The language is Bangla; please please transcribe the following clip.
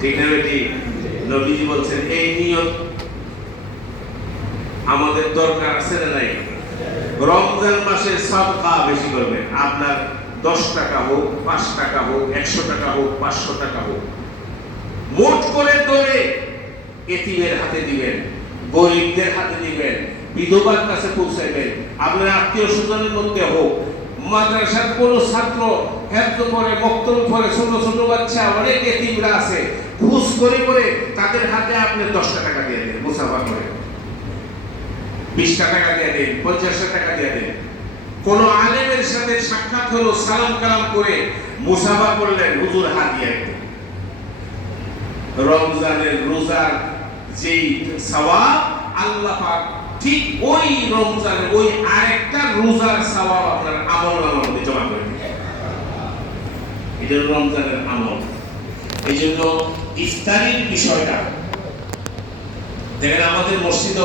ঠিক না বেটি? নবীজি বলছেন এই নিয়ত আমাদের দরকার আছে না নাই? রমজান মাসে সাদকা বেশি করবেন। আপনার 10 টাকা হোক, 5 টাকা হোক, 100 টাকা হোক, 500 টাকা হোক, মোট করে ধরে এতিমের হাতে দিবেন, গরিবদের হাতে দিবেন, বিধবার কাছে পৌঁছাবেন। আপনার আত্মীয় স্বজনের মধ্যে হোক, মাদ্রাসার কোন ছাত্র হেফজ করে, বক্তব্য করে, ছোট ছোট বাচ্চা অনেক এতিমরা আছে, খুশ করে করে তাদের হাতে আপনি 10 টাকা দিয়ে দেন, মুসাফা করে 20 টাকা দিয়ে দেন, 50 টাকা দিয়ে দেন। কোন আলেমের সাথে সাক্ষাৎ হলো, সালাম কালাম করে মুসাফা করলেন, হুজুর হাত দিয়ে দেন। রমজানের রোজার যেই সওয়াব আল্লাহ পাক ঠিক ওই রমজানের ওই আরেকটা রোজার সওয়াব আপনার আমলনামার মধ্যে জমা করে দিবেন। এটা রমজানের আমল। এই জন্য ইফতারির বিষয়টা দেখেন আমাদের মসজিদে